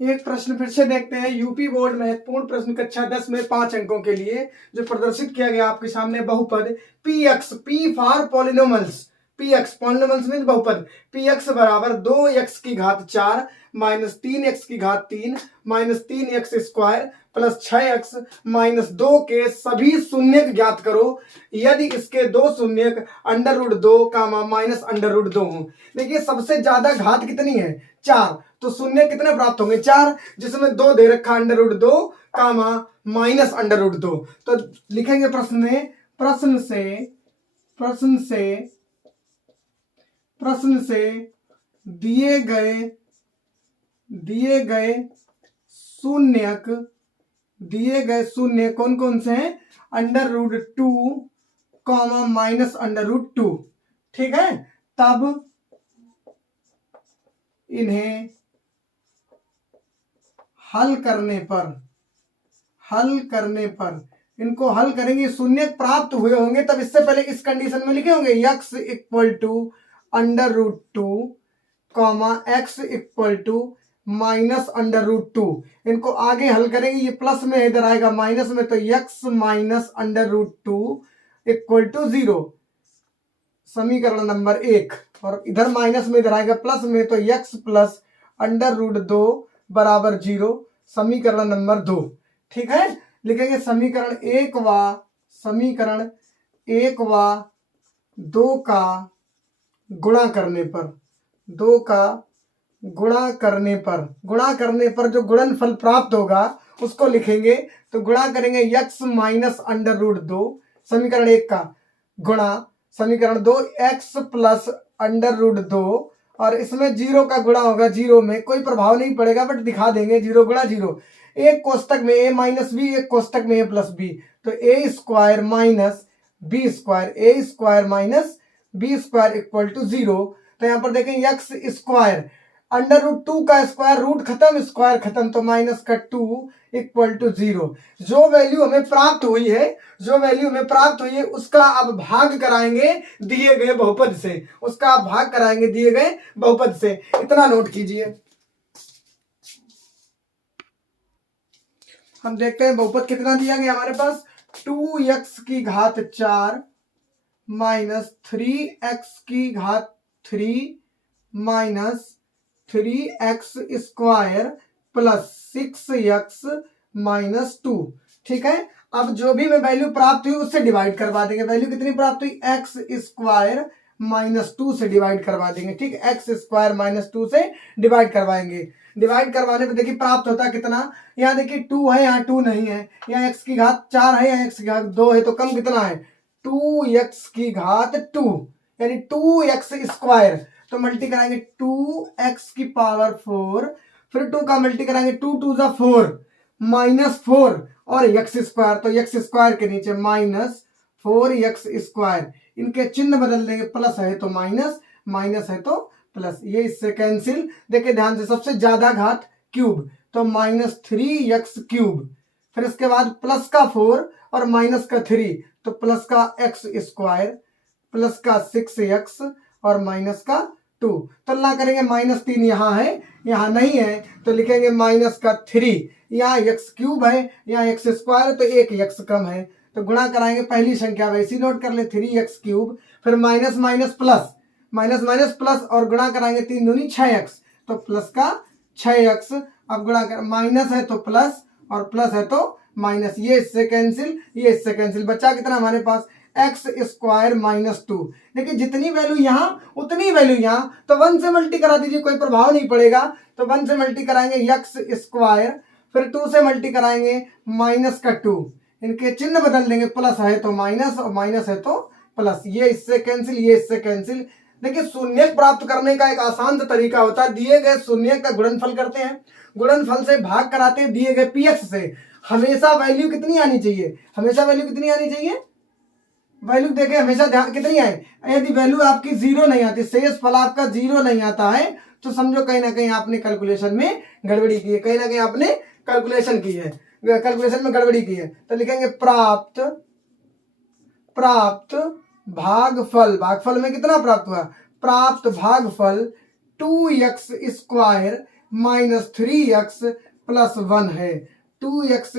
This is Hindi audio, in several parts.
एक प्रश्न फिर से देखते हैं। यूपी बोर्ड महत्वपूर्ण प्रश्न कक्षा 10 में 5 अंकों के लिए जो प्रदर्शित किया गया आपके सामने बहुपद P X, P for polynomials, P X polynomials mean बहुपद पी एक्स बराबर 2x की घात 4 माइनस 3x की घात 3 minus 3x square plus 6x minus 2 के सभी शून्यक ज्ञात करो यदि इसके दो शून्यक under root 2 comma minus under root 2 हो। देखिए सबसे ज्यादा घात कितनी है 4, तो शून्य कितने प्राप्त होंगे 4, जिसमें 2 दे रखा under root 2 comma minus under root 2। तो लिखेंगे प्रश्न में प्रश्न से दिए शून्य कौन कौन से हैं under root 2 comma minus under root 2। ठीक है, तब इन्हें हल करने पर इनको हल करेंगे, शून्य प्राप्त हुए होंगे। तब इससे पहले इस कंडीशन में लिखे होंगे x equal to under root 2 comma x equal to minus under root 2। इनको आगे हल करेंगे, ये प्लस में इधर आएगा माइनस में, तो x minus under root 2 equal to 0, समीकरण नंबर 1। और इधर माइनस में इधर आएगा प्लस में, तो x प्लस अंडर रूट 2 बराबर 0, समीकरण नंबर 2। ठीक है, लिखेंगे समीकरण 1 व 2 का गुणा करने पर जो गुणनफल प्राप्त होगा उसको लिखेंगे। तो गुणा करेंगे x माइनस अंडर रूट 2 समीकरण 1 का गुणा समीकरण 2 x प्लस अंडर रूट 2, और इसमें 0 का गुणा होगा, 0 में कोई प्रभाव नहीं पड़ेगा बट दिखा देंगे 0 गुणा 0, एक कोष्टक में a माइनस बी, एक कोष्टक में a प्लस बी, तो a square minus B square, a square minus B square equal to 0। तो यहाँ पर देखें x स्क्वायर अंडर रूट 2 का स्क्वायर, रूट खत्म स्क्वायर खत्म, तो माइनस का 2 इक्वल टू 0। जो वैल्यू हमें प्राप्त हुई है उसका अब भाग कराएंगे दिए गए बहुपद से, इतना नोट कीजिए। हम देखते हैं बहुपद कितना दिया गया हमारे पास, 2x की घात 4 माइनस 3x की घात 3 minus 3x square plus 6x minus 2। ठीक है, अब जो भी में वैल्यू प्राप्त हुई उससे डिवाइड करवा देंगे। वैल्यू कितनी प्राप्त हुई x स्क्वायर माइनस 2 से डिवाइड करवा देंगे। ठीक, x स्क्वायर माइनस 2 से डिवाइड करवाएंगे। डिवाइड करवाने पे देखिए प्राप्त होता कितना, यहाँ देखिए 2 है, यहाँ 2 नहीं है, यहाँ x की घात 4 है, यहाँ x की घात 2 है, तो कम कितना है 2x की घात 2 यानी 2x स्क्वायर। तो मल्टी कराएंगे 2x की पावर 4, फिर 2 का मल्टी कराएंगे 2 2 जा 4 माइनस 4 और x स्क्वायर, तो x स्क्वायर के नीचे माइनस 4x स्क्वायर। इनके चिन्ह बदल देंगे, प्लस है तो माइनस, माइनस है तो प्लस, ये इससे कैंसिल। देखिए ध्यान से, सबसे ज्यादा घात क्यूब, तो माइनस 3x क्यूब, फिर इसके बाद प्लस का 4 और माइनस का 3, तो प्लस का x स्क्वायर प्लस का 6x और माइनस का 2। तुलना करेंगे माइनस 3 यहाँ है, यहाँ नहीं है, तो लिखेंगे माइनस का 3, यहाँ x क्यूब है, यहाँ x स्क्वायर है, तो एक x कम है, तो गुणा कराएंगे पहली संख्या वैसी नोट कर ले 3x क्यूब, फिर minus minus plus, minus minus plus और गुणा कराएंगे 3 दूनी 6x, तो प्लस का 6x। अब गुणा कर, माइनस है तो प्लस और प्लस है तो माइनस, ये इससे कैंसिल, ये इससे कैंसिल, बचा कितना हमारे पास x स्क्वायर माइनस 2। देखिए जितनी वैल्यू यहाँ उतनी वैल्यू यहाँ, तो 1 से मल्टी करा दीजिए, कोई प्रभाव नहीं पड़ेगा। तो 1 से मल्टी कराएंगे x स्क्वायर, फिर 2 से मल्टी कराएंगे माइनस का 2, इनके चिन्ह बदल देंगे, प्लस है तो माइनस और माइनस है तो प्लस, ये इससे कैंसिल, ये इससे कैंसिल। देखिए शून्य प्राप्त करने का एक आसान तरीका होता है, दिए गए शून्य का गुणनफल करते हैं, गुणनफल से भाग कराते हैं दिए गए px से। हमेशा वैल्यू कितनी आनी चाहिए, वैल्यू देखें हमेशा ध्यान कितनी आए, यदि वैल्यू आपकी 0 नहीं आती, शेष फल आपका 0 नहीं आता है, तो समझो कहीं ना कहीं आपने कैलकुलेशन में गड़बड़ी की है, कैलकुलेशन में गड़बड़ी की है। तो लिखेंगे प्राप्त भागफल में कितना प्राप्त हुआ, प्राप्त भागफल 2x square minus 3x plus 1 है। 2x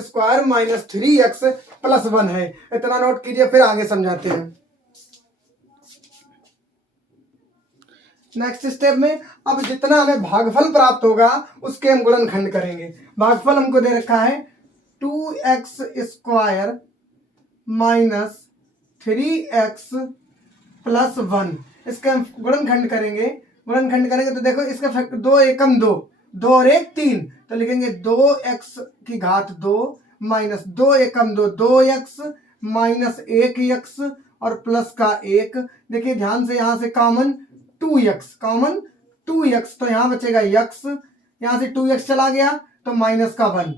square minus 3x plus 1 है। इतना नोट कीजिए, फिर आगे समझाते हैं। नेक्स्ट स्टेप में अब जितना हमें भागफल प्राप्त होगा उसके हम गुणनखंड करेंगे। भागफल हमको दे रखा है 2x² माइनस 3x प्लस 1। इसका हम गुणनखंड करेंगे। तो देखो इसका फैक्टर 2 एकम 2, 2 और 1 3, तो लिखेंगे 2x² माइनस 2 एकम 2 2x माइनस 1x और प्लस का 1। देखिए ध्यान से, यहाँ से कॉमन 2x, तो यहाँ बचेगा x, यहाँ से 2x चला गया तो माइनस का 1,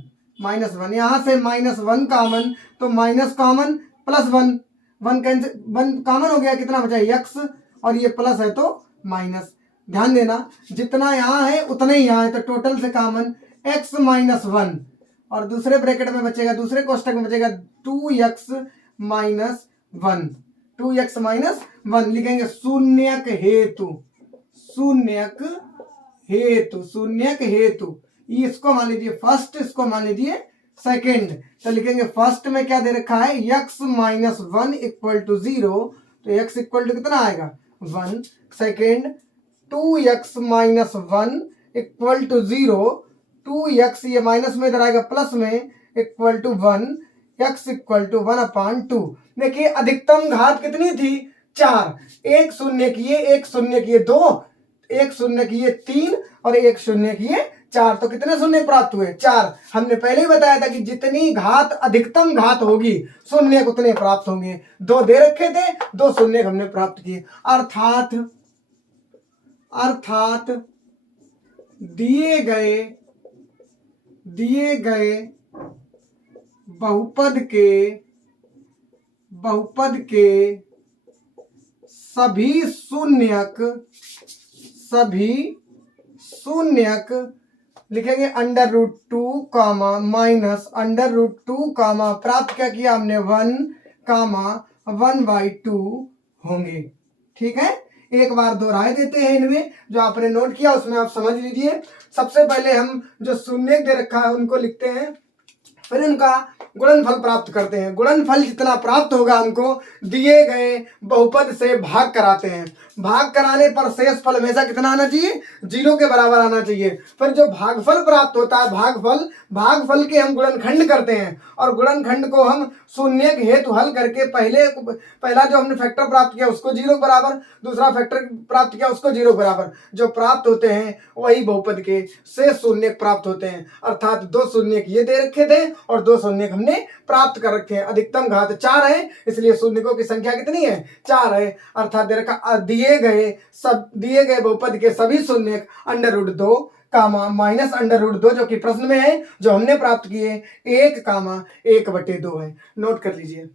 यहाँ से -1 कॉमन, तो माइनस कॉमन प्लस 1, 1 कॉमन हो गया, कितना बचा x, और ये प्लस है तो माइनस। ध्यान देना जितना यहाँ है उतना ही यहाँ है, तो टोटल से कॉमन x -1, और दूसरे ब्रैकेट में बचेगा, दूसरे कोष्टक में बचेगा 2x -1, 2x -1 लिखेंगे शून्यक हेतु। इसको मान लीजिए फर्स्ट, इसको मान लीजिए सेकंड, तो लिखेंगे फर्स्ट में क्या दे रखा है x -1 इक्वल टू 0, तो x इक्वल टू कितना आएगा 1। Second 2x -1 equal to 0, 2x ये माइनस में इधर आएगा प्लस में equal to 1, x equal to 1/2। देखिए अधिकतम घात कितनी थी 4, एक शून्य किए, एक शून्य किए 2, एक शून्य किए 3 और एक शून्य किए 4, तो कितने शून्य प्राप्त हुए 4। हमने पहले ही बताया था कि जितनी घात अधिकतम घात होगी शून्य उतने प्राप्त होंगे। 2 दे रखे थे, 2 शून्य हमने प्राप्त किए, अर्थात दिए गए बहुपद के सभी शून्यक लिखेंगे √2 माइनस √2 प्राप्त क्या किया हमने 1/2 होंगे। ठीक है, एक बार दोहराए देते हैं इनमें, जो आपने नोट किया उसमें आप समझ लीजिए। सबसे पहले हम जो शून्य दे रखा है उनको लिखते हैं, फिर उनका गुणनफल प्राप्त करते हैं। गुणनफल जितना प्राप्त होगा हमको दिए गए बहुपद से भाग कराते हैं। भाग कराने पर शेष फल हमेशा कितना आना चाहिए 0 के बराबर आना चाहिए। फिर जो भागफल प्राप्त होता है भागफल के हम गुणनखंड करते हैं, और गुणनखंड को हम शून्य हेतु हल करके पहला जो हमने फैक्टर प्राप्त किया उसको 0 के बराबर, दूसरा फैक्टर प्राप्त किया उसको 0 के बराबर, जो प्राप्त होते हैं वही बहुपद के शेष शून्य प्राप्त होते हैं। अर्थात 2 शून्य ये दे रखे थे और 2 शून्य हमने प्राप्त कर रखे हैं। अधिकतम घात 4 है, इसलिए शून्यकों की संख्या कितनी है 4 है। अर्थात दे रखा दिए गए बहुपद के सभी शून्य √2 माइनस √2 जो कि प्रश्न में है, जो हमने प्राप्त किए 1 1/2 है। नोट कर लीजिए।